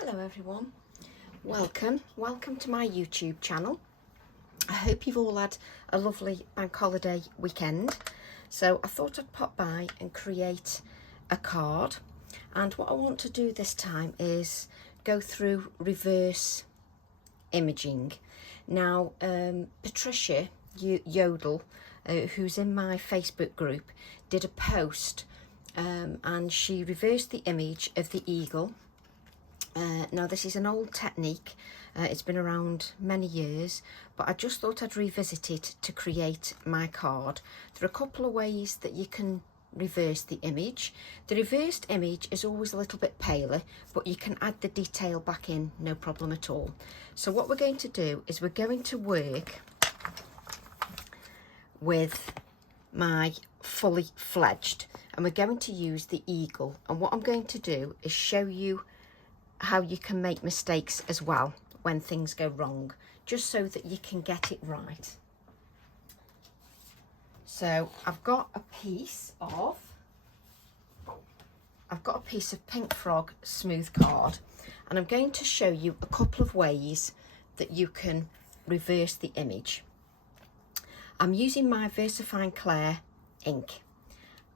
Hello everyone, welcome to my YouTube channel. I hope you've all had a lovely bank holiday weekend. So I thought I'd pop by and create a card, and what I want to do this time is go through reverse imaging. Now Patricia Yodel, who's in my Facebook group, did a post and she reversed the image of the eagle. Now this is an old technique, it's been around many years, but I just thought I'd revisit it to create my card. There are a couple of ways that you can reverse the image. The reversed image is always a little bit paler, but you can add the detail back in, no problem at all. So what we're going to do is we're going to work with my fully fledged, and we're going to use the eagle, and what I'm going to do is show you how you can make mistakes as well when things go wrong, just so that you can get it right. So I've got a piece of Pink Frog smooth card, and I'm going to show you a couple of ways that you can reverse the image. I'm using my VersaFine Clair ink,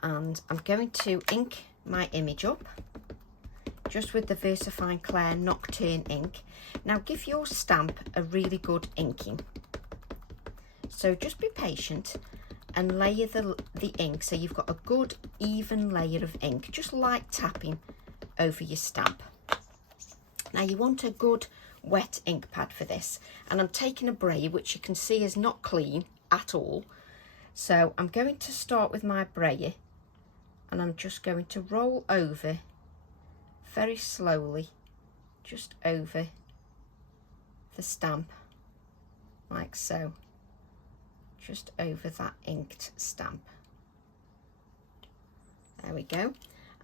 and I'm going to ink my image up just with the VersaFine Clair Nocturne ink. Now give your stamp a really good inking. So just be patient and layer the ink so you've got a good even layer of ink, just light tapping over your stamp. Now you want a good wet ink pad for this, and I'm taking a brayer which you can see is not clean at all. So I'm going to start with my brayer, and I'm just going to roll over very slowly just over the stamp, like so, just over that inked stamp. There we go.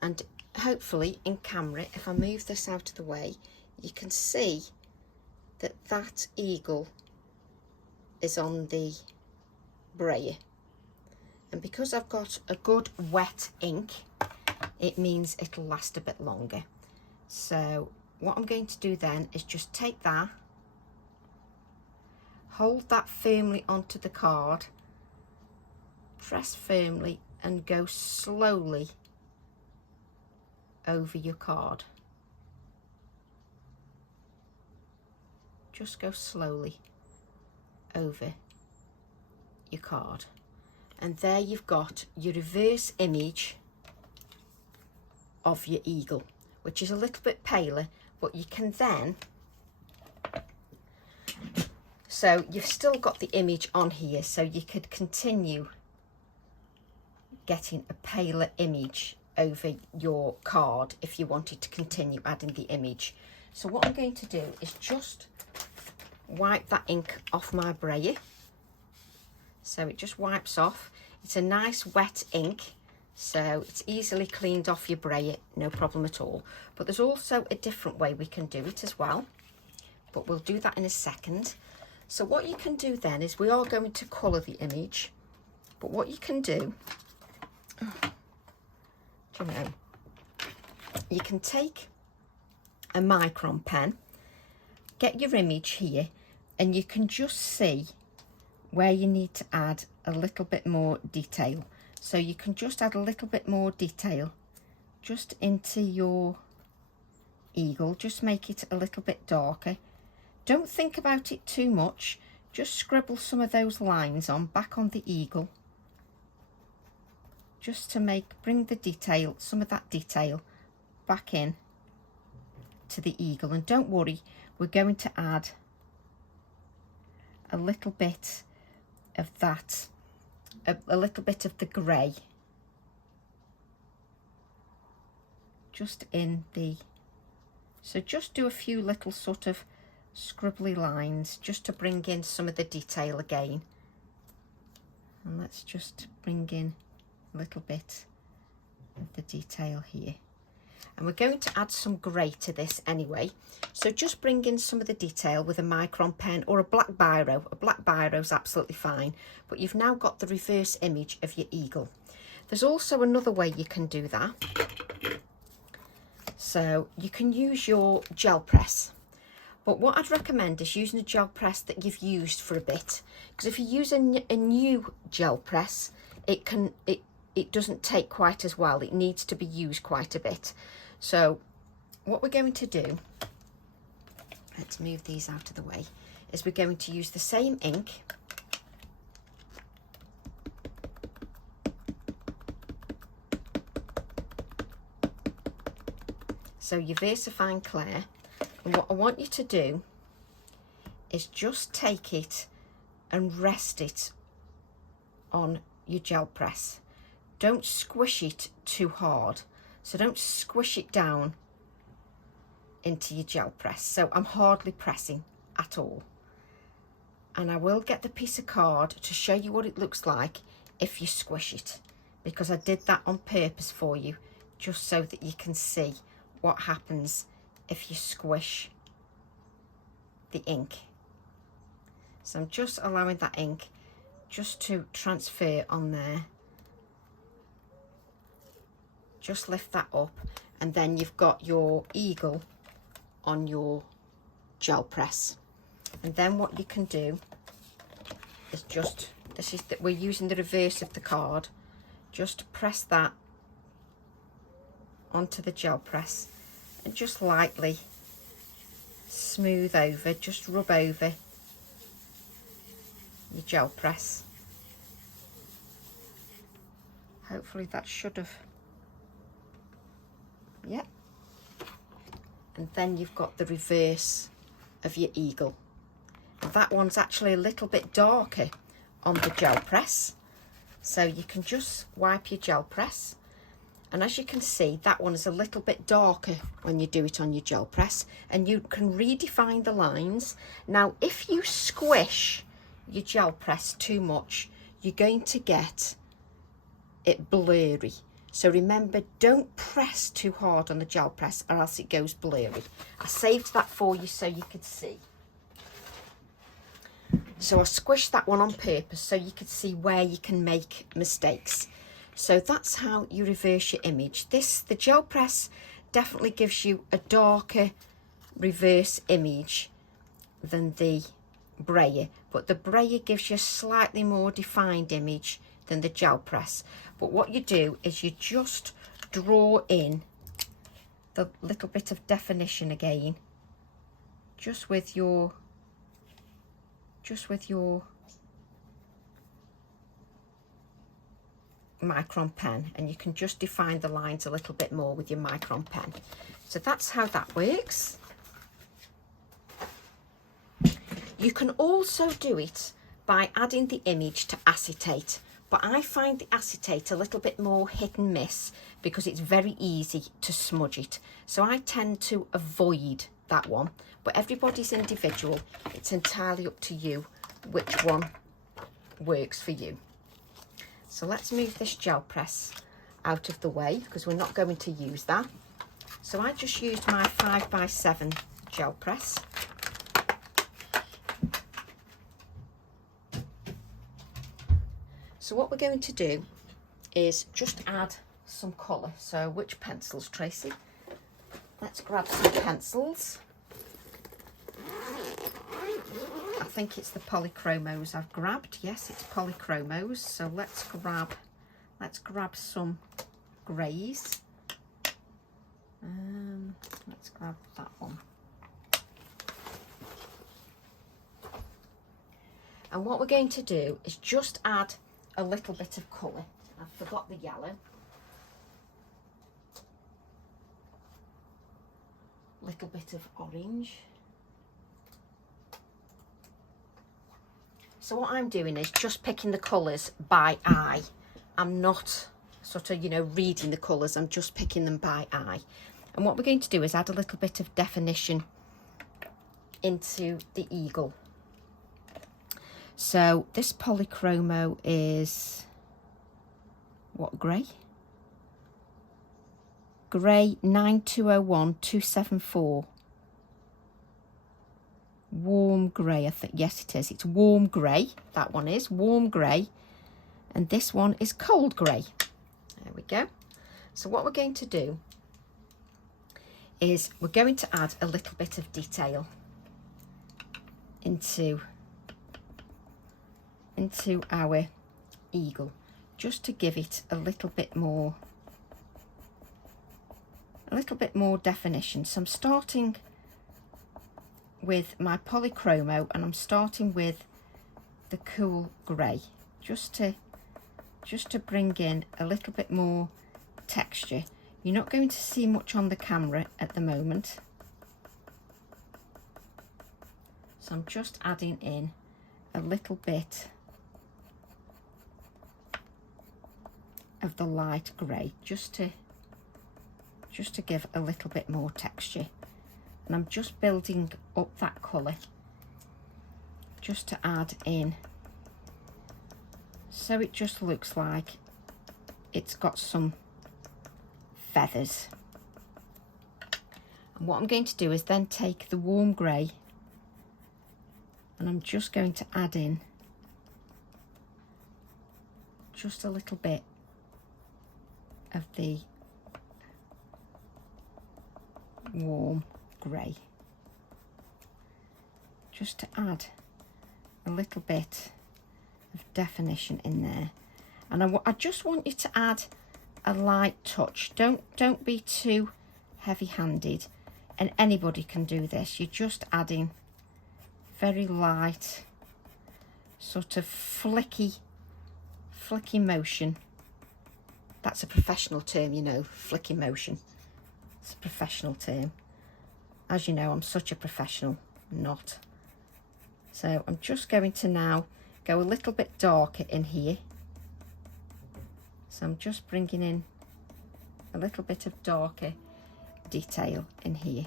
And hopefully in camera, if I move this out of the way, you can see that that eagle is on the brayer, and because I've got a good wet ink, it means it'll last a bit longer. So what I'm going to do then is just take that, hold that firmly onto the card, press firmly and go slowly over your card. Just go slowly over your card, and there you've got your reverse image of your eagle, which is a little bit paler, but you can then, so you've still got the image on here, so you could continue getting a paler image over your card if you wanted to continue adding the image. So what I'm going to do is just wipe that ink off my brayer, so it just wipes off. It's a nice wet ink, so it's easily cleaned off your brayer, no problem at all. But there's also a different way we can do it as well, but we'll do that in a second. So what you can do then is we are going to colour the image, but what you can do, you can take a micron pen, get your image here, and you can just see where you need to add a little bit more detail. So you can just add a little bit more detail just into your eagle, just make it a little bit darker. Don't think about it too much, just scribble some of those lines on back on the eagle, just to bring the detail, some of that detail back in to the eagle. And don't worry, we're going to add a little bit of that, a little bit of the grey just in the, so just do a few little sort of scribbly lines just to bring in some of the detail again. And let's just bring in a little bit of the detail here, and we're going to add some grey to this anyway, so just bring in some of the detail with a micron pen or a black biro. A black biro is absolutely fine, but you've now got the reverse image of your eagle. There's also another way you can do that. So you can use your gel press, but what I'd recommend is using a gel press that you've used for a bit, because if you use a new gel press, it doesn't take quite as well. It needs to be used quite a bit. So what we're going to do, let's move these out of the way, is we're going to use the same ink. So your VersaFine Clair, and what I want you to do is just take it and rest it on your gel press. Don't squish it too hard, so don't squish it down into your gel press. So I'm hardly pressing at all, and I will get the piece of card to show you what it looks like if you squish it, because I did that on purpose for you, just so that you can see what happens if you squish the ink. So I'm just allowing that ink just to transfer on there. Just lift that up, and then you've got your eagle on your gel press. And then what you can do is just, this is that we're using the reverse of the card, just press that onto the gel press and just lightly smooth over, just rub over your gel press. Hopefully that should have, yep. And then you've got the reverse of your eagle. And that one's actually a little bit darker on the gel press, so you can just wipe your gel press, and as you can see, that one is a little bit darker when you do it on your gel press, and you can redefine the lines. Now if you squish your gel press too much, you're going to get it blurry. So remember, don't press too hard on the gel press or else it goes blurry. I saved that for you so you could see. So I squished that one on purpose so you could see where you can make mistakes. So that's how you reverse your image. The gel press definitely gives you a darker reverse image than the brayer, but the brayer gives you a slightly more defined image than the gel press. But what you do is you just draw in the little bit of definition again, just with your micron pen, and you can just define the lines a little bit more with your micron pen. So that's how that works. You can also do it by adding the image to acetate, but I find the acetate a little bit more hit and miss because it's very easy to smudge it, so I tend to avoid that one. But everybody's individual, it's entirely up to you which one works for you. So let's move this gel press out of the way because we're not going to use that. So I just used my 5x7 gel press. So what we're going to do is just add some colour. So which pencils, Tracy? Let's grab some pencils. I think it's the polychromos I've grabbed. Yes, it's polychromos. So let's grab some greys. Let's grab that one. And what we're going to do is just add a little bit of colour. I forgot the yellow. Little bit of orange. So what I'm doing is just picking the colours by eye. I'm not sort of, reading the colours. I'm just picking them by eye. And what we're going to do is add a little bit of definition into the eagle. So this polychromo is what grey? Grey 9201274. Warm grey, I think. Yes, it is. It's warm grey. That one is warm grey. And this one is cold grey. There we go. So what we're going to do is we're going to add a little bit of detail into our eagle, just to give it a little bit more definition. So I'm starting with my polychromo, and I'm starting with the cool grey, just to bring in a little bit more texture. You're not going to see much on the camera at the moment, so I'm just adding in a little bit of the light grey, just to give a little bit more texture. And I'm just building up that colour, just to add in, so it just looks like it's got some feathers. And what I'm going to do is then take the warm grey, and I'm just going to add in just a little bit of the warm grey, just to add a little bit of definition in there. And I just want you to add a light touch. Don't be too heavy-handed, and anybody can do this. You're just adding very light, sort of flicky motion. That's a professional term, you know, flicky motion. It's a professional term. As you know, I'm such a professional, not. So I'm just going to now go a little bit darker in here. So I'm just bringing in a little bit of darker detail in here.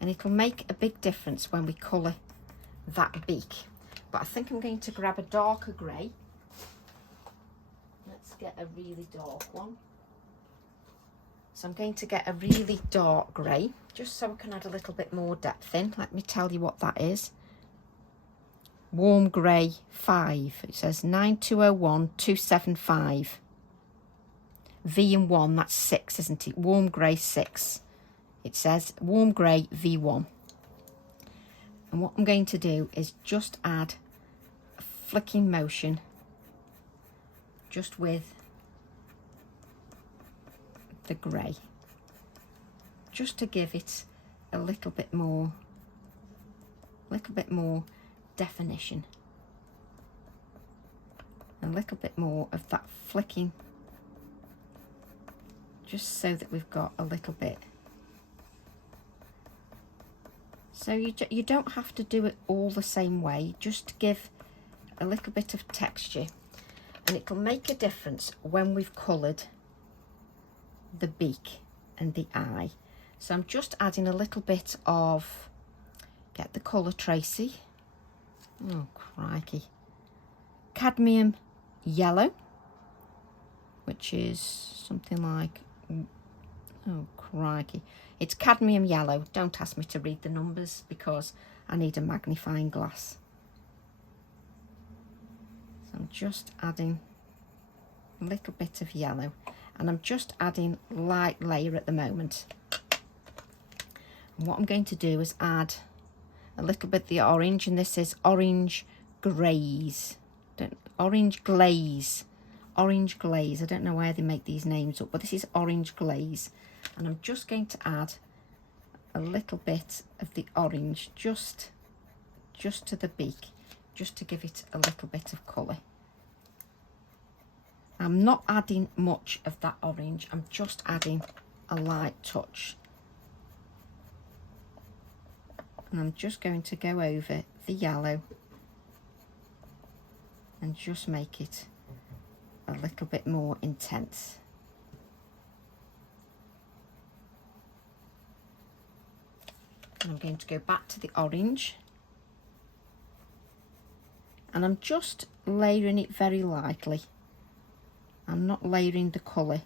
And it'll make a big difference when we colour that beak. But I think I'm going to grab a darker grey. Let's get a really dark one. So I'm going to get a really dark grey, just so I can add a little bit more depth in. Let me tell you what that is. Warm grey 5. It says 9201-275. V and 1, that's 6, isn't it? Warm grey 6. It says warm grey V1. And what I'm going to do is just add a flicking motion, just with the grey, just to give it a little bit more definition, a little bit more of that flicking, just so that we've got a little bit. So you don't have to do it all the same way, just give a little bit of texture, and it'll make a difference when we've coloured the beak and the eye. So I'm just adding a little bit of, get the colour, Tracy. Oh, crikey. Cadmium yellow, which is something like, oh, crikey. It's cadmium yellow. Don't ask me to read the numbers because I need a magnifying glass. So I'm just adding a little bit of yellow, and I'm just adding light layer at the moment. And what I'm going to do is add a little bit of the orange, and this is orange glaze. Orange glaze. Orange glaze. I don't know why they make these names up, but this is orange glaze. And I'm just going to add a little bit of the orange just to the beak, just to give it a little bit of colour. I'm not adding much of that orange, I'm just adding a light touch. And I'm just going to go over the yellow and just make it a little bit more intense. And I'm going to go back to the orange, and I'm just layering it very lightly. I'm not layering the colour.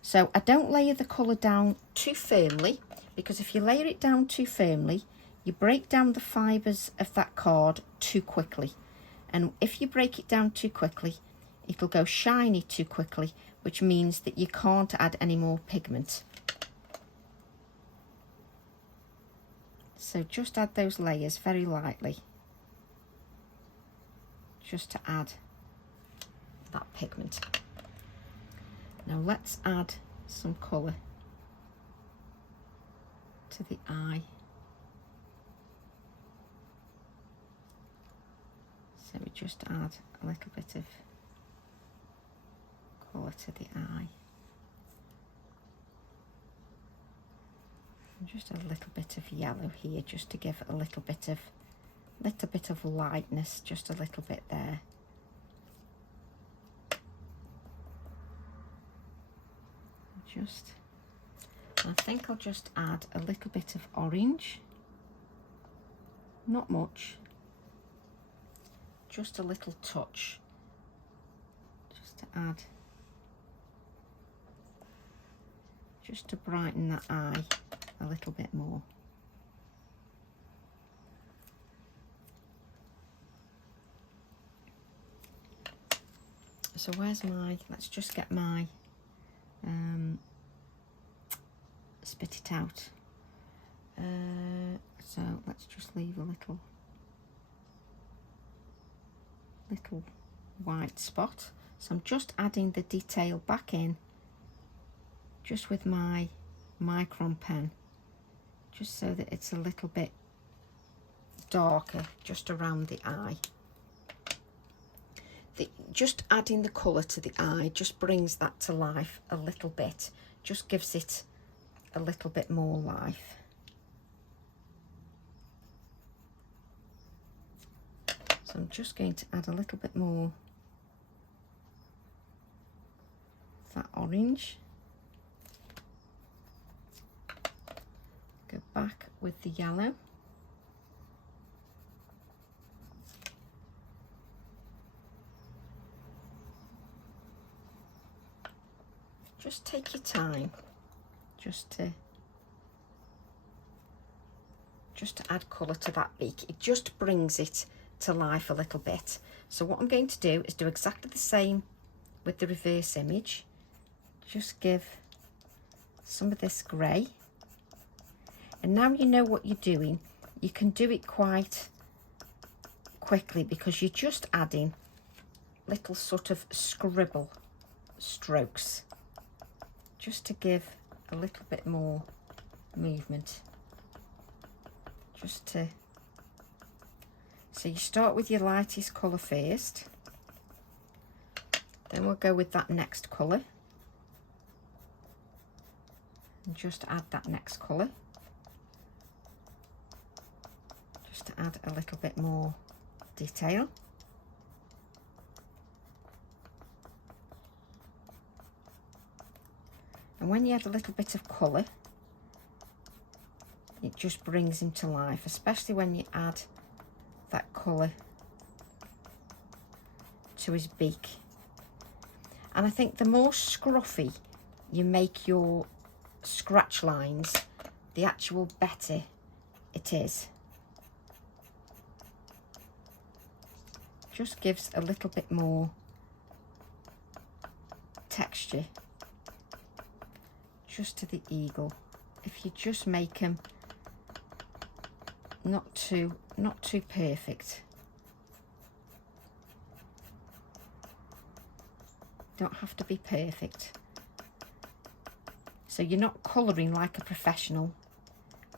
So I don't layer the colour down too firmly, because if you layer it down too firmly, you break down the fibres of that card too quickly. And if you break it down too quickly, it'll go shiny too quickly, which means that you can't add any more pigment. So just add those layers very lightly, just to add that pigment. Now let's add some colour to the eye. So we just add a little bit of colour to the eye. And just a little bit of yellow here, just to give a little bit of lightness, just a little bit there. I think I'll just add a little bit of orange, not much, just a little touch, just to add, just to brighten that eye a little bit more. So where's my, let's just get my, spit it out. So let's just leave a little white spot. So I'm just adding the detail back in, just with my micron pen, just so that it's a little bit darker just around the eye. Just adding the colour to the eye just brings that to life a little bit, just gives it a little bit more life. So I'm just going to add a little bit more of that orange. Go back with the yellow. Just take your time, just to add colour to that beak. It just brings it to life a little bit. So what I'm going to do is do exactly the same with the reverse image. Just give some of this grey. And now you know what you're doing, you can do it quite quickly because you're just adding little sort of scribble strokes, just to give a little bit more movement, so you start with your lightest colour first, then we'll go with that next colour and just add that next colour, just to add a little bit more detail. And when you add a little bit of colour, it just brings him to life, especially when you add that colour to his beak. And I think the more scruffy you make your scratch lines, the actual better it is. Just gives a little bit more texture just to the eagle. If you just make them not too perfect, don't have to be perfect. So you're not colouring like a professional,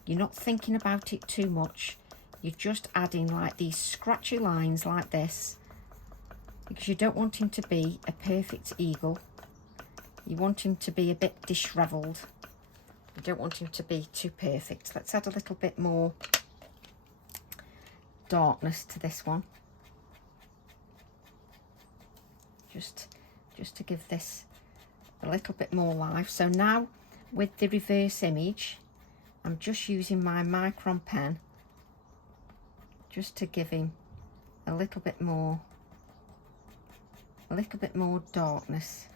you're not thinking about it too much, you're just adding like these scratchy lines like this, because you don't want him to be a perfect eagle. You want him to be a bit dishevelled. You don't want him to be too perfect. Let's add a little bit more darkness to this one. Just to give this a little bit more life. So now with the reverse image, I'm just using my micron pen just to give him a little bit more darkness,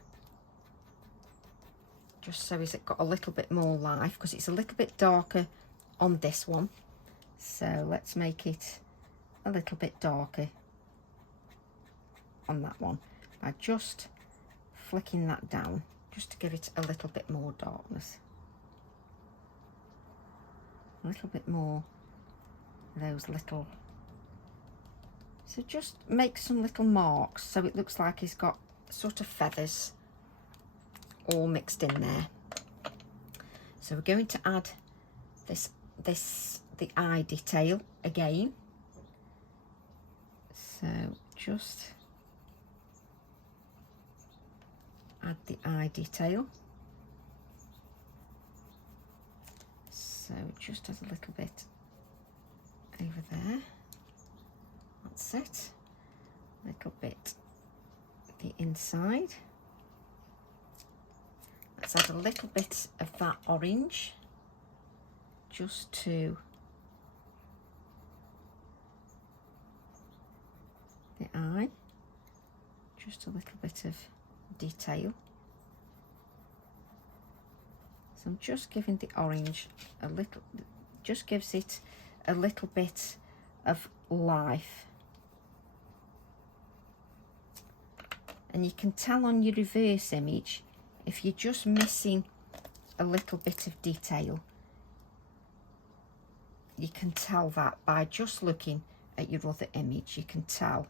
just so he's got a little bit more life, because it's a little bit darker on this one. So let's make it a little bit darker on that one by just flicking that down, just to give it a little bit more darkness. A little bit more those little, so just make some little marks so it looks like he's got sort of feathers all mixed in there. So we're going to add the eye detail again. So just add the eye detail. So just add a little bit over there. That's it. A little bit the inside. Let's add a little bit of that orange just to the eye. Just a little bit of detail. So I'm just giving the orange a little, just gives it a little bit of life. And you can tell on your reverse image if you're just missing a little bit of detail. You can tell that by just looking at your other image. You can tell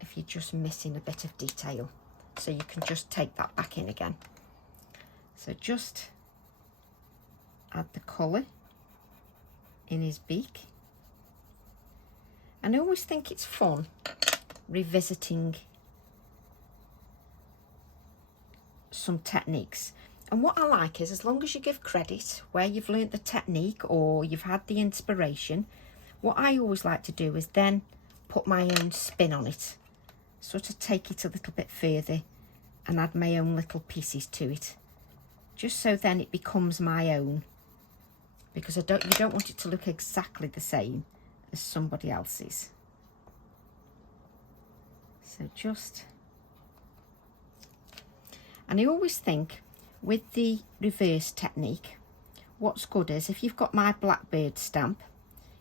if you're just missing a bit of detail. So you can just take that back in again. So just add the colour in his beak. And I always think it's fun revisiting some techniques. And what I like is, as long as you give credit where you've learnt the technique or you've had the inspiration, what I always like to do is then put my own spin on it, sort of take it a little bit further and add my own little pieces to it, just so then it becomes my own, because you don't want it to look exactly the same as somebody else's. So just, and I always think with the reverse technique, what's good is if you've got my blackbird stamp,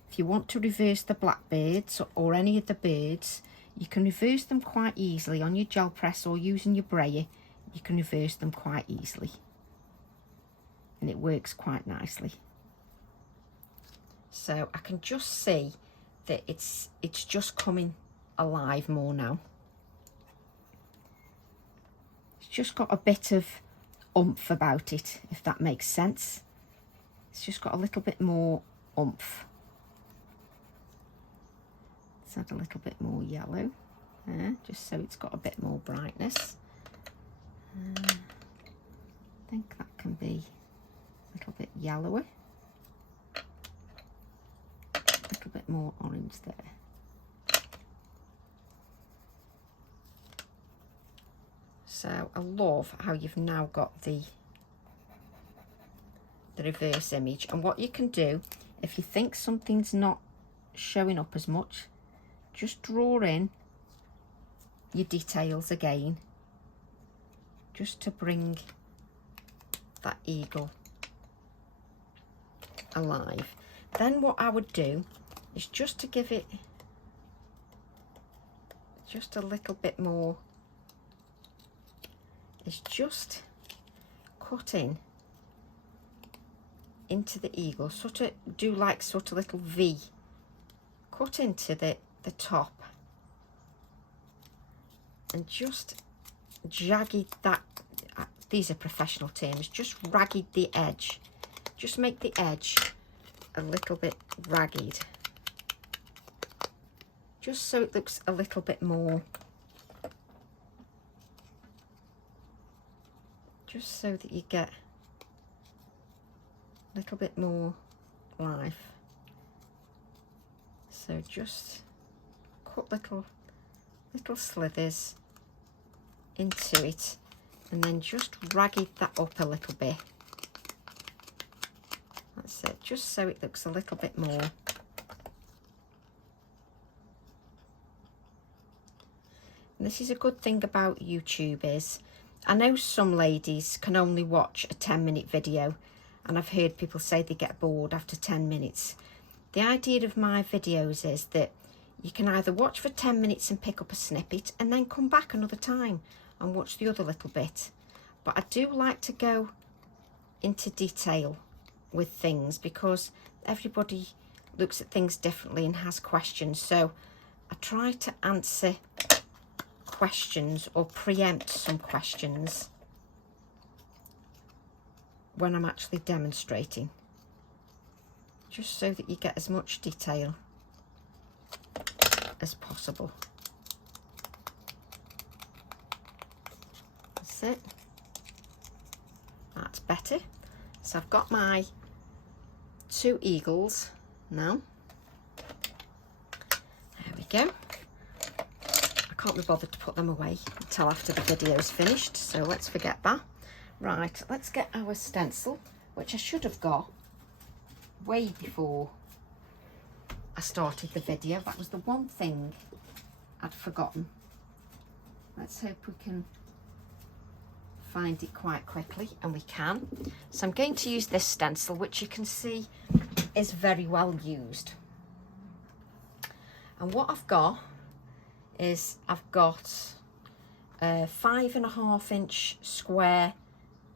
if you want to reverse the blackbirds or any of the birds, you can reverse them quite easily on your gel press or using your brayer. You can reverse them quite easily and it works quite nicely. So I can just see that it's just coming alive more now. It's just got a bit of oomph about it, if that makes sense. It's just got a little bit more oomph. Let's add a little bit more yellow there, just so it's got a bit more brightness. I think that can be a little bit yellower. A little bit more orange there. So I love how you've now got the reverse image. And what you can do, if you think something's not showing up as much, just draw in your details again, just to bring that eagle alive. Then what I would do is just to give it just a little bit more, is just cut in into the eagle, sort of do like sort of little V, cut into the top and just jagged that, these are professional terms, just ragged the edge, just make the edge a little bit ragged, just so it looks a little bit more, just so that you get a little bit more life. So just cut little slithers into it and then just ragged that up a little bit. That's it, just so it looks a little bit more. And this is a good thing about YouTube is, I know some ladies can only watch a 10-minute video and I've heard people say they get bored after 10 minutes. The idea of my videos is that you can either watch for 10 minutes and pick up a snippet and then come back another time and watch the other little bit. But I do like to go into detail with things because everybody looks at things differently and has questions. So I try to answer questions or preempt some questions when I'm actually demonstrating, just so that you get as much detail as possible. That's it. That's better. So I've got my 2 eagles now. There we go. I can't be bothered to put them away until after the video's finished, so let's forget that. Right, let's get our stencil, which I should have got way before I started the video. That was the one thing I'd forgotten. Let's hope we can find it quite quickly, and we can. So I'm going to use this stencil, which you can see is very well used. And what I've got is I've got a 5.5-inch square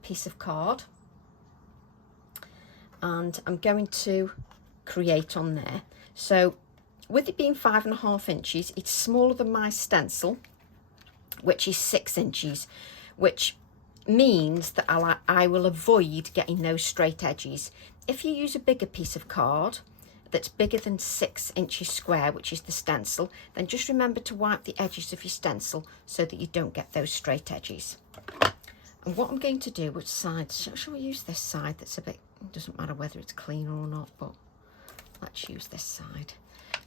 piece of card, and I'm going to create on there. So with it being 5.5 inches, it's smaller than my stencil, which is 6 inches, which means that I will avoid getting those straight edges. If you use a bigger piece of card that's bigger than 6 inches square, which is the stencil, then just remember to wipe the edges of your stencil so that you don't get those straight edges. And what I'm going to do, which side, shall we use this side that's a bit, it doesn't matter whether it's cleaner or not, but let's use this side.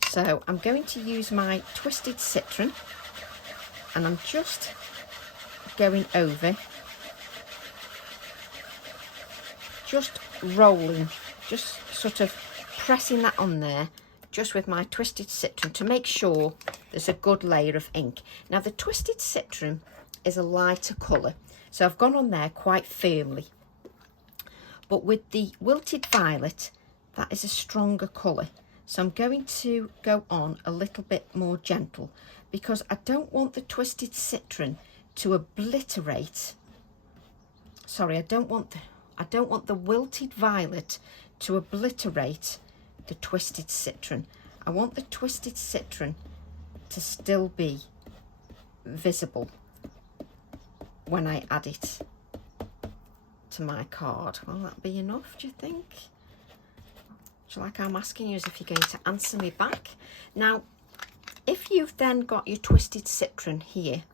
So I'm going to use my Twisted Citron, and I'm just going over, just rolling, just sort of pressing that on there just with my Twisted Citron to make sure there's a good layer of ink. Now the Twisted Citron is a lighter colour, so I've gone on there quite firmly, but with the Wilted Violet, that is a stronger colour, so I'm going to go on a little bit more gentle because I don't want the Twisted Citron to obliterate, sorry, I don't want the Wilted Violet to obliterate the Twisted Citron. I want the Twisted Citron to still be visible when I add it to my card. Will that be enough, do you think? So like I'm asking you as if you're going to answer me back. Now, if you've then got your Twisted Citron here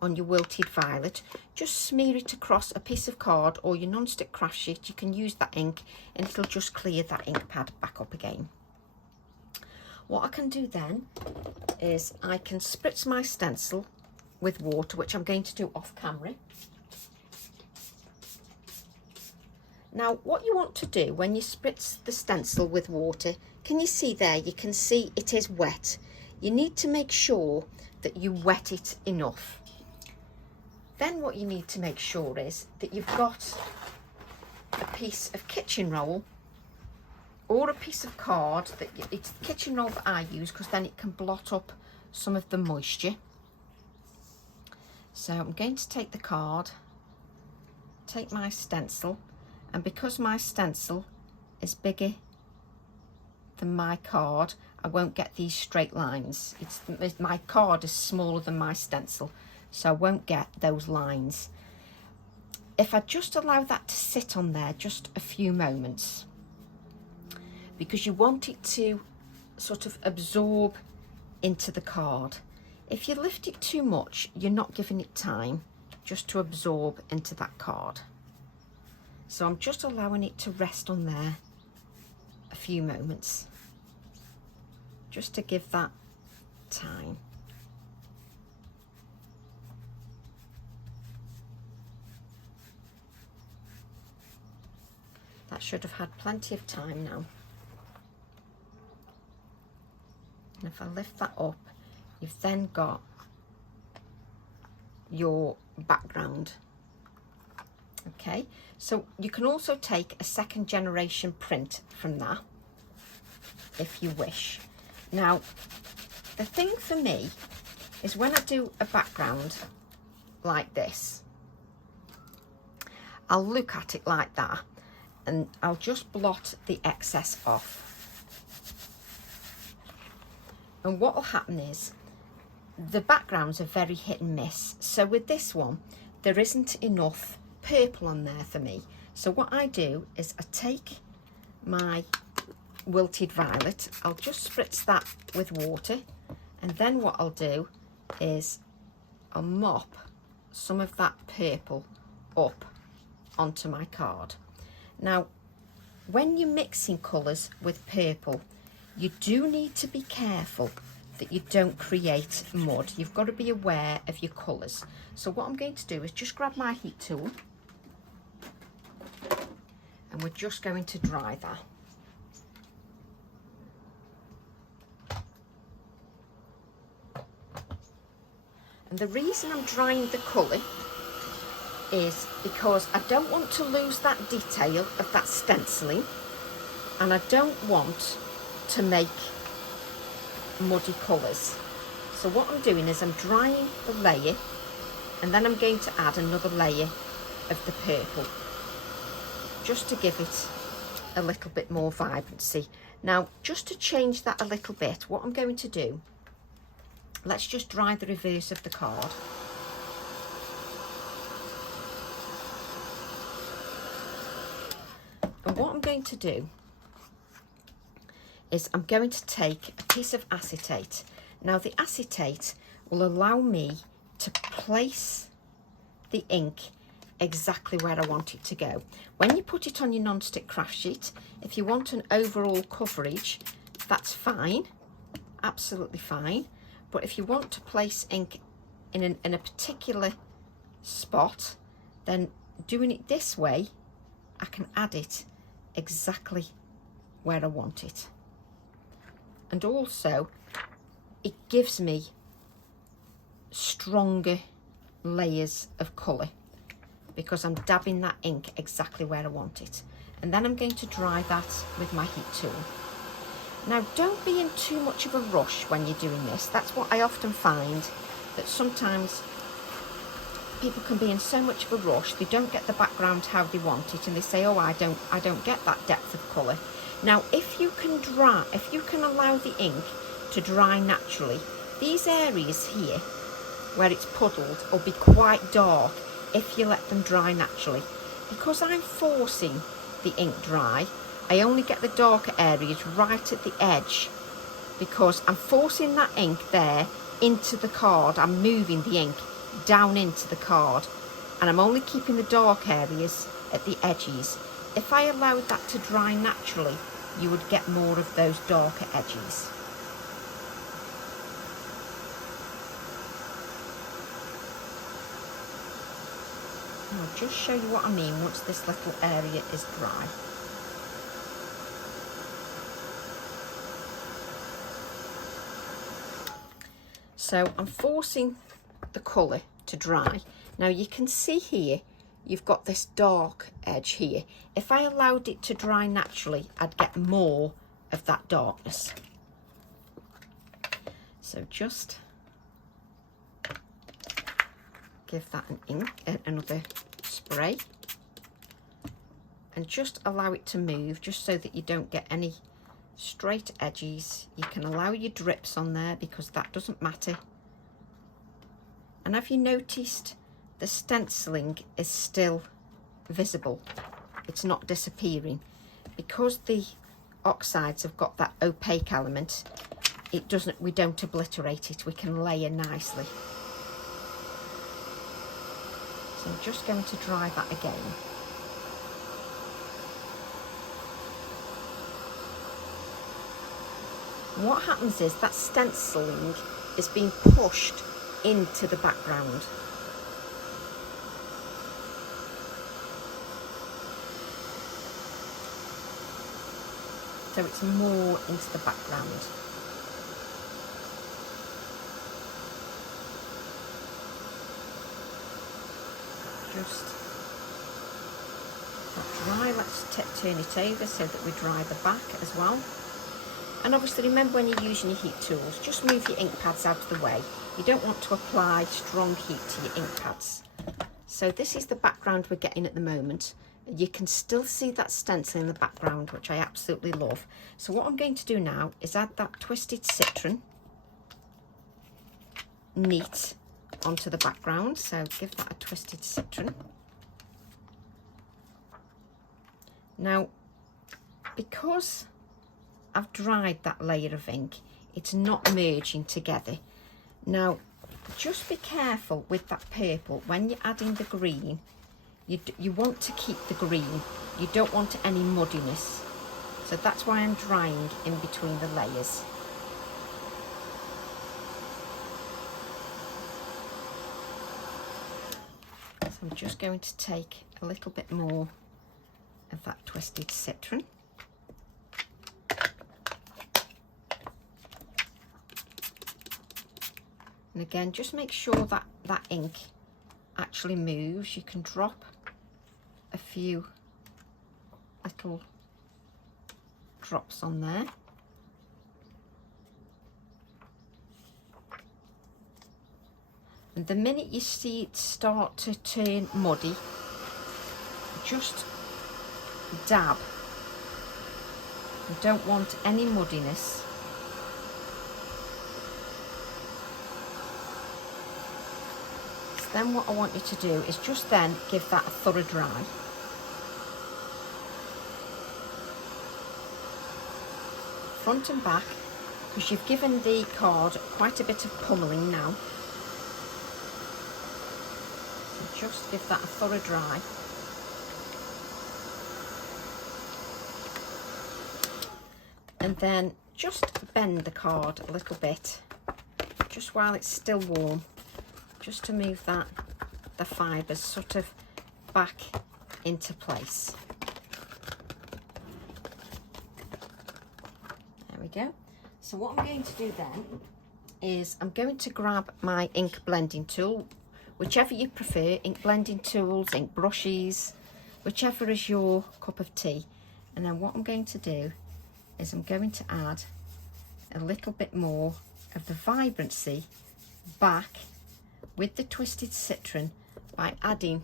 on your Wilted Violet, just smear it across a piece of card or your non-stick craft sheet. You can use that ink and it'll just clear that ink pad back up again. What I can do then is I can spritz my stencil with water, which I'm going to do off camera. Now what you want to do when you spritz the stencil with water, can you see there, you can see it is wet. You need to make sure that you wet it enough. Then what you need to make sure is that you've got a piece of kitchen roll or a piece of card, that it's the kitchen roll that I use because then it can blot up some of the moisture. So I'm going to take the card, take my stencil, and because my stencil is bigger than my card, I won't get these straight lines. My card is smaller than my stencil, so I won't get those lines. If I just allow that to sit on there just a few moments, because you want it to sort of absorb into the card. If you lift it too much, you're not giving it time just to absorb into that card. So I'm just allowing it to rest on there a few moments, just to give that time. That should have had plenty of time now. And if I lift that up, you've then got your background Okay, so you can also take a second generation print from that if you wish. Now, the thing for me is when I do a background like this, I'll look at it like that and I'll just blot the excess off. And what will happen is the backgrounds are very hit and miss. So with this one, there isn't enough purple on there for me. So what I do is I take my wilted violet, I'll just spritz that with water, and then what I'll do is I'll mop some of that purple up onto my card. Now, when you're mixing colours with purple, you do need to be careful that you don't create mud. You've got to be aware of your colours. So what I'm going to do is just grab my heat tool and we're just going to dry that. And the reason I'm drying the colour is because I don't want to lose that detail of that stenciling, and I don't want to make muddy colours. So what I'm doing is I'm drying the layer, and then I'm going to add another layer of the purple just to give it a little bit more vibrancy. Now, just to change that a little bit, what I'm going to do, let's just dry the reverse of the card. And what I'm going to do is I'm going to take a piece of acetate. Now the acetate will allow me to place the ink exactly where I want it to go. When you put it on your non-stick craft sheet, if you want an overall coverage, that's fine, absolutely fine. But if you want to place ink in a particular spot, then doing it this way, I can add it exactly where I want it. And also, it gives me stronger layers of colour because I'm dabbing that ink exactly where I want it. And then I'm going to dry that with my heat tool. Now, don't be in too much of a rush when you're doing this. That's what I often find, that sometimes people can be in so much of a rush, they don't get the background how they want it, and they say, oh, I don't get that depth of colour. Now, if you can allow the ink to dry naturally, these areas here where it's puddled will be quite dark if you let them dry naturally. Because I'm forcing the ink dry, I only get the darker areas right at the edge because I'm forcing that ink there into the card. I'm moving the ink down into the card and I'm only keeping the dark areas at the edges. If I allowed that to dry naturally, you would get more of those darker edges. And I'll just show you what I mean once this little area is dry. So I'm forcing the colour to dry. Now you can see here, you've got this dark edge here. If I allowed it to dry naturally, I'd get more of that darkness. So just give that another spray and just allow it to move, just so that you don't get any straight edges. You can allow your drips on there because that doesn't matter. And have you noticed the stenciling is still visible? It's not disappearing because the oxides have got that opaque element. We don't obliterate it. We can layer nicely. So I'm just going to dry that again. What happens is that stenciling is being pushed into the background. So it's more into the background. Just dry. Let's turn it over so that we dry the back as well. And obviously remember, when you're using your heat tools, just move your ink pads out of the way. You don't want to apply strong heat to your ink pads. So this is the background we're getting at the moment. You can still see that stencil in the background, which I absolutely love. So what I'm going to do now is add that Twisted Citron neat onto the background. So give that a Twisted Citron. Now, because I've dried that layer of ink, it's not merging together. Now, just be careful with that purple. When you're adding the green, you want to keep the green. You don't want any muddiness. So that's why I'm drying in between the layers. So I'm just going to take a little bit more of that Twisted Citron. And again, just make sure that that ink actually moves. You can drop a few little drops on there. And the minute you see it start to turn muddy, just dab. You don't want any muddiness. Then what I want you to do is just then give that a thorough dry. Front and back, because you've given the card quite a bit of pummeling now. So just give that a thorough dry. And then just bend the card a little bit, just while it's still warm, just to move the fibres sort of back into place. There we go. So what I'm going to do then is I'm going to grab my ink blending tool, whichever you prefer, ink blending tools, ink brushes, whichever is your cup of tea. And then what I'm going to do is I'm going to add a little bit more of the vibrancy back with the Twisted Citron by adding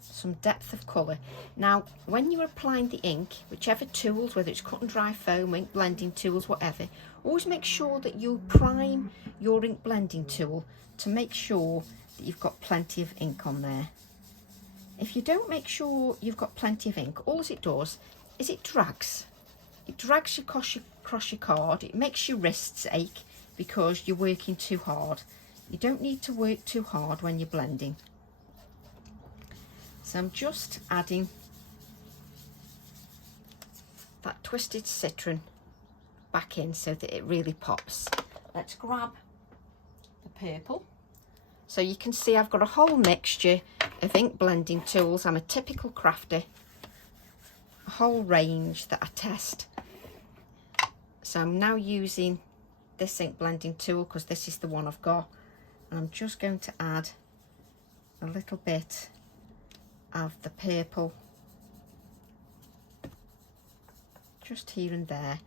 some depth of colour. Now, when you're applying the ink, whichever tools, whether it's cut and dry foam, ink blending tools, whatever, always make sure that you prime your ink blending tool to make sure that you've got plenty of ink on there. If you don't make sure you've got plenty of ink, all it does is it drags you across your card. It makes your wrists ache because you're working too hard. You don't need to work too hard when you're blending. So I'm just adding that Twisted Citron back in so that it really pops. Let's grab the purple. So you can see I've got a whole mixture of ink blending tools. I'm a typical crafter. A whole range that I test. So I'm now using this ink blending tool because this is the one I've got, and I'm just going to add a little bit of the purple just here and there,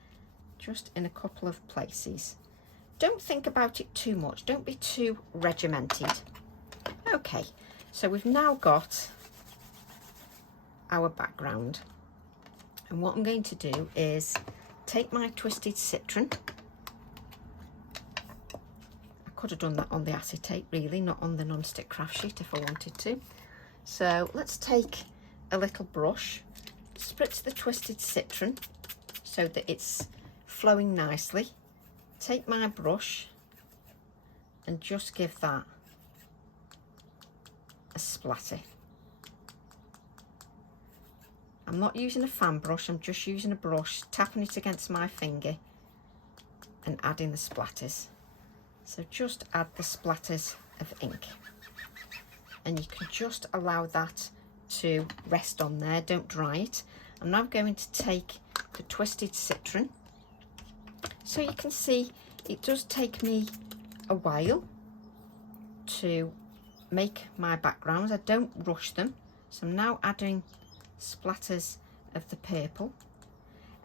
just in a couple of places. Don't think about it too much, don't be too regimented. Okay, so we've now got our background, and what I'm going to do is take my Twisted Citron. I could have done that on the acetate really, not on the non-stick craft sheet if I wanted to. So let's take a little brush, spritz the Twisted Citron so that it's flowing nicely. Take my brush and just give that a splatter. I'm not using a fan brush, I'm just using a brush, tapping it against my finger and adding the splatters. So just add the splatters of ink. And you can just allow that to rest on there, don't dry it. I'm now going to take the Twisted Citron. So you can see it does take me a while to make my backgrounds. I don't rush them. So I'm now adding splatters of the purple,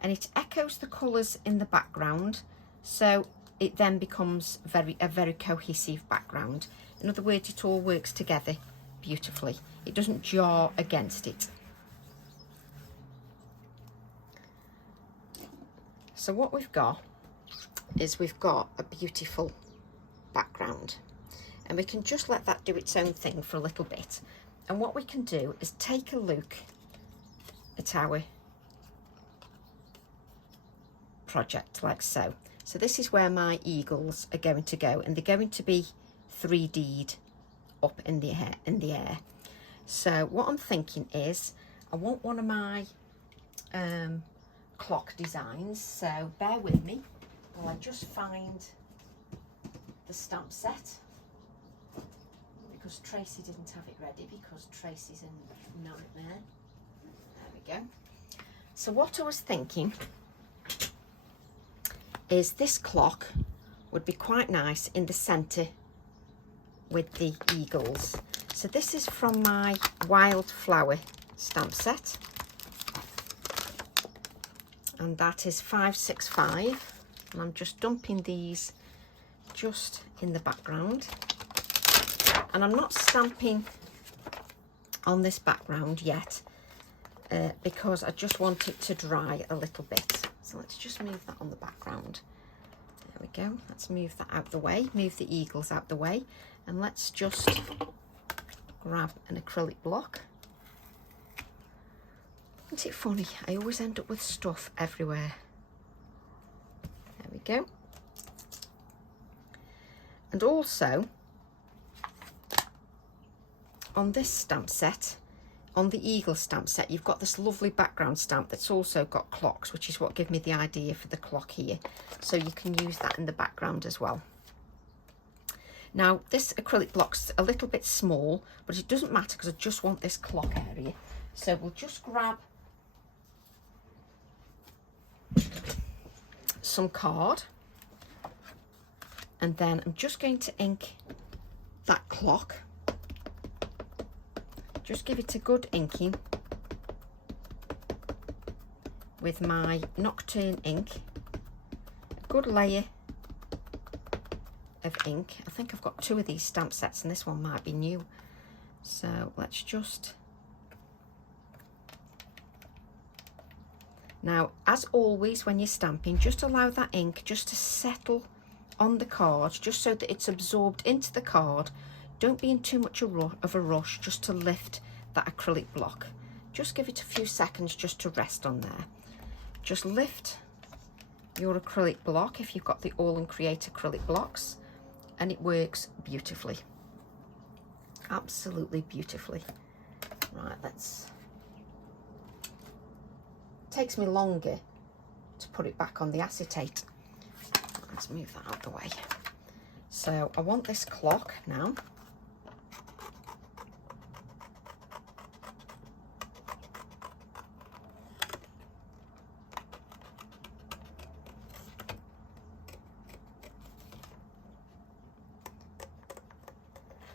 and it echoes the colours in the background, so it then becomes a very cohesive background. In other words, it all works together beautifully. It doesn't jar against it. So what we've got is we've got a beautiful background, and we can just let that do its own thing for a little bit. And what we can do is take a look at our project like so. So this is where my eagles are going to go, and they're going to be 3D'd up in the air. So what I'm thinking is I want one of my clock designs, so bear with me while I just find the stamp set, because Tracy didn't have it ready, because Tracy's a nightmare. There we go. So what I was thinking is this clock would be quite nice in the centre with the eagles. So this is from my Wildflower stamp set, and that is 565, and I'm just dumping these just in the background. And I'm not stamping on this background yet because I just want it to dry a little bit. So let's just move that on the background. There we go. Let's move that out the way, move the eagles out the way, and let's just grab an acrylic block. Isn't it funny? I always end up with stuff everywhere. There we go. And also, on this stamp set, on the eagle stamp set, you've got this lovely background stamp that's also got clocks, which is what gave me the idea for the clock here. So you can use that in the background as well. Now, this acrylic block's a little bit small, but it doesn't matter because I just want this clock area. So we'll just grab some card, and then I'm just going to ink that clock. Just give it a good inking with my Nocturne ink, a good layer of ink. I think I've got 2 of these stamp sets and this one might be new. So let's just... Now, as always, when you're stamping, just allow that ink just to settle on the card, just so that it's absorbed into the card. Don't be in too much of a rush just to lift that acrylic block. Just give it a few seconds just to rest on there. Just lift your acrylic block if you've got the AALLandCreate acrylic blocks, and it works beautifully. Absolutely beautifully. Right, let's... Takes me longer to put it back on the acetate. Let's move that out of the way. So I want this clock now.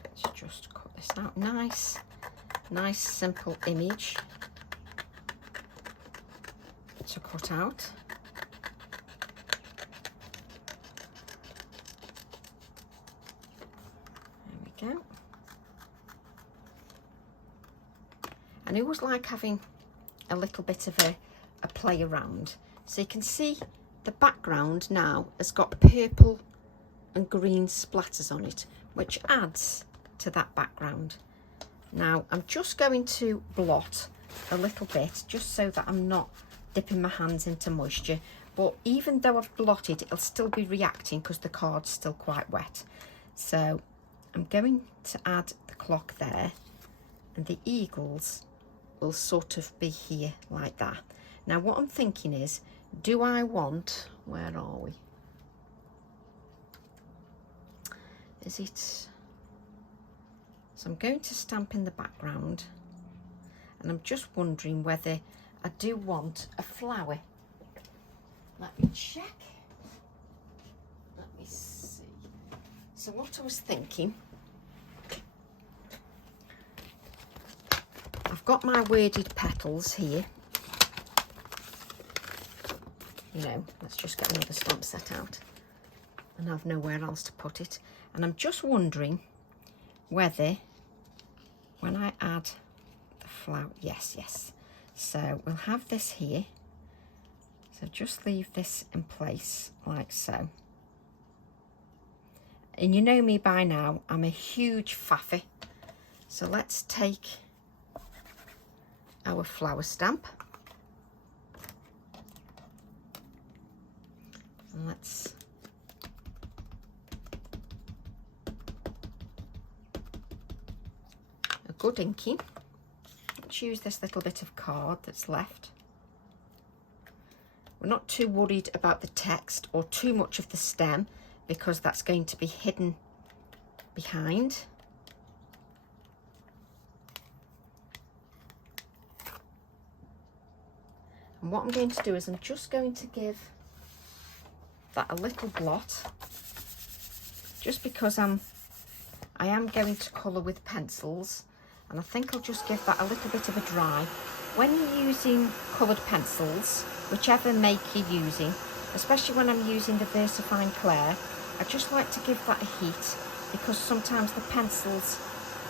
Let's just cut this out. Nice simple image to cut out. There we go. And I always like having a little bit of a play around. So you can see the background now has got purple and green splatters on it, which adds to that background. Now I'm just going to blot a little bit just so that I'm not dipping my hands into moisture, but even though I've blotted, it'll still be reacting because the card's still quite wet. So I'm going to add the clock there, and the eagles will sort of be here like that. Now what I'm thinking is, do I want, where are we? Is it, so I'm going to stamp in the background, and I'm just wondering whether I do want a flower. Let me check. Let me see. So what I was thinking, I've got my worded petals here. You know, let's just get another stamp set out, and I've nowhere else to put it. And I'm just wondering whether when I add the flower, yes. So we'll have this here. So just leave this in place like so. And you know me by now, I'm a huge faffy. So let's take our flower stamp. And let's a good inking. Let's use this little bit of card that's left. We're not too worried about the text or too much of the stem because that's going to be hidden behind. And what I'm going to do is I'm just going to give that a little blot, just because I am going to colour with pencils, and I think I'll just give that a little bit of a dry. When you're using coloured pencils, whichever make you're using, especially when I'm using the VersaFine Clair, I just like to give that a heat, because sometimes the pencils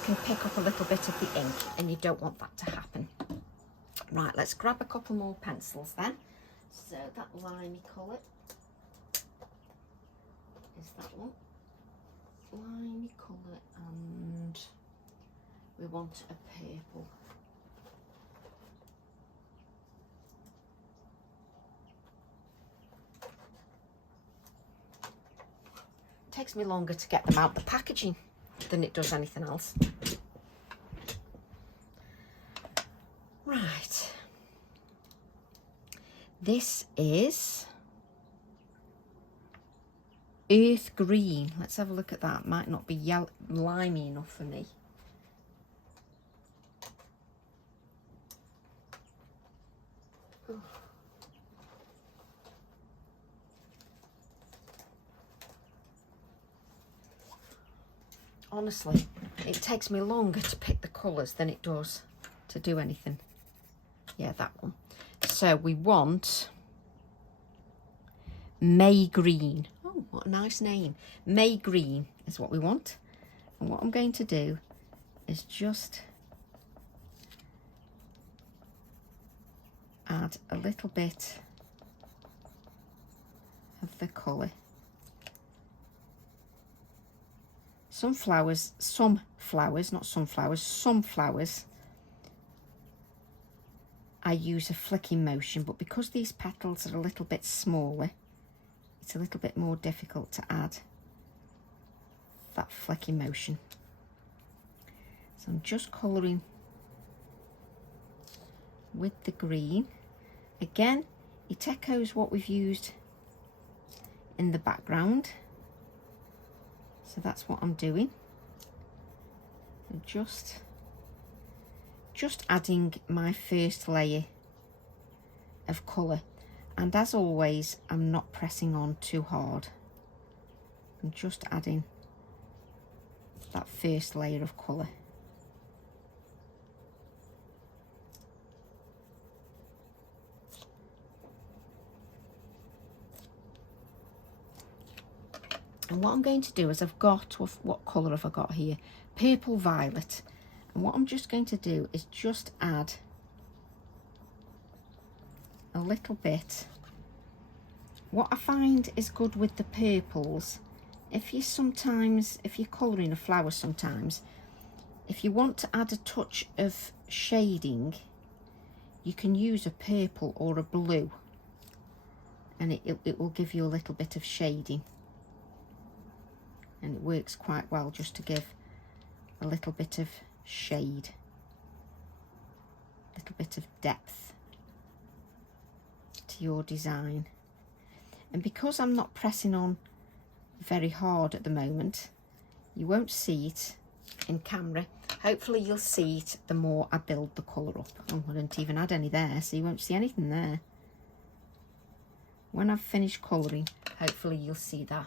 can pick up a little bit of the ink and you don't want that to happen. Right, let's grab a couple more pencils then. So that limey colour is that one. Limey colour, and we want a purple. It takes me longer to get them out the packaging than it does anything else. Right. This is earth green. Let's have a look at that. Might not be yellow, limey enough for me. Honestly, it takes me longer to pick the colours than it does to do anything. Yeah, that one. So we want May Green. Oh, what a nice name. May Green is what we want. And what I'm going to do is just add a little bit of the colour. Some flowers, not sunflowers, some flowers, I use a flicking motion, but because these petals are a little bit smaller, it's a little bit more difficult to add that flicking motion. So I'm just colouring with the green. Again, it echoes what we've used in the background. So that's what I'm doing. And just adding my first layer of colour. And as always, I'm not pressing on too hard. I'm just adding that first layer of colour. And what I'm going to do is I've got, what colour have I got here? Purple violet. And what I'm just going to do is just add a little bit. What I find is good with the purples, if you're colouring a flower sometimes, if you want to add a touch of shading, you can use a purple or a blue, and it will give you a little bit of shading. And it works quite well just to give a little bit of shade, a little bit of depth to your design. And because I'm not pressing on very hard at the moment, you won't see it in camera. Hopefully you'll see it the more I build the colour up. Oh, I didn't even add any there, so you won't see anything there. When I've finished colouring, hopefully you'll see that.